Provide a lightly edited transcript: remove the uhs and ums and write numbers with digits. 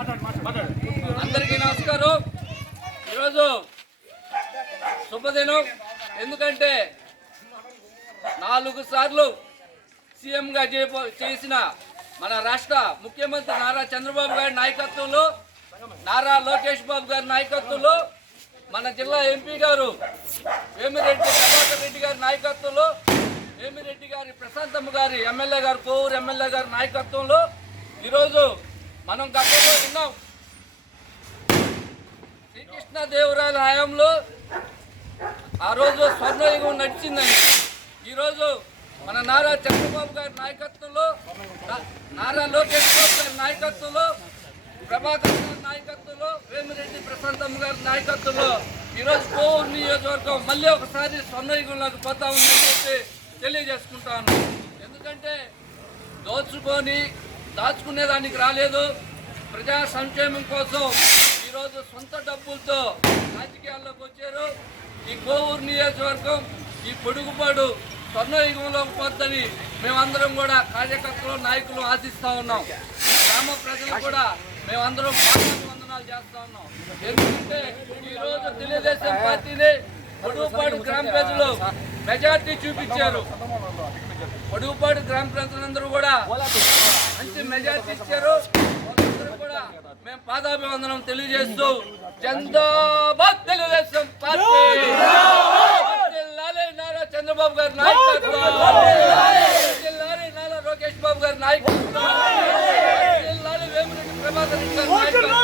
అందరికీ నమస్కారం. ఈరోజు శుభదినం. ఎందుకంటే 4 సార్లు సీఎంగా చేసిన మన రాష్ట్ర ముఖ్యమంత్రి నారా చంద్రబాబు గారి నాయకత్వంలో, నారా లోకేష్ బాబు గారి నాయకత్వంలో, మన జిల్లా ఎంపీ గారు వేమిరెడ్డి ప్రభాకర్ రెడ్డి గారి నాయకత్వంలో, వేమిరెడ్డి గారి ప్రశాంతమ్మ గారి ఎమ్మెల్యే గారు, కోవూరు ఎమ్మెల్యే గారి నాయకత్వంలో ఈరోజు మనం గతంలో ఉన్నాం. శ్రీకృష్ణదేవరాయల హయాంలో ఆ రోజు స్వర్ణయుగం నడిచిందని, ఈరోజు మన నారా చంద్రబాబు గారి నాయకత్వంలో, నారా లోకేష్ బాబు గారి నాయకత్వంలో, ప్రభాకర్ గారి నాయకత్వంలో, వేమిరెడ్డి ప్రశాంతమ్మ గారి నాయకత్వంలో ఈరోజు కోవూరు నియోజకవర్గం మళ్ళీ ఒకసారి స్వర్ణయుగంలోకి పోతా ఉందని చెప్పి తెలియజేసుకుంటాను. ఎందుకంటే దాచుకునేదానికి రాలేదు, ప్రజా సంక్షేమం కోసం ఈరోజు సొంత డబ్బులతో రాజకీయాల్లోకి వచ్చారు. ఈ కోవూరు నియోజకవర్గం ఈ పొడుగుపాడు స్వర్ణయుగంలోకి పోద్దని మేమందరం కూడా కార్యకర్తలు, నాయకులు ఆశిస్తూ ఉన్నాం. గ్రామ ప్రజలు కూడా మేమందరం వందనాలు చేస్తూ ఉన్నాం. ఎందుకంటే ఈరోజు తెలుగుదేశం పార్టీని పొడుగుపాడు గ్రామ ప్రజలు మెజార్టీ చూపించారు. పొడుగుపాడు గ్రామ ప్రజలందరూ కూడా మంచి మెజార్టీ ఇచ్చారు. వాళ్ళందరూ కూడా మేము పాదాభివందనం తెలియజేస్తూ జిందాబాద్ తెలుగుదేశం పార్టీ, నారా చంద్రబాబు గారి నాయకత్వం, నారా లోకేష్ బాబు గారి నాయకత్వం, వేమిరెడ్డి ప్రభాకర్ రెడ్డి గారి నాయకత్వం.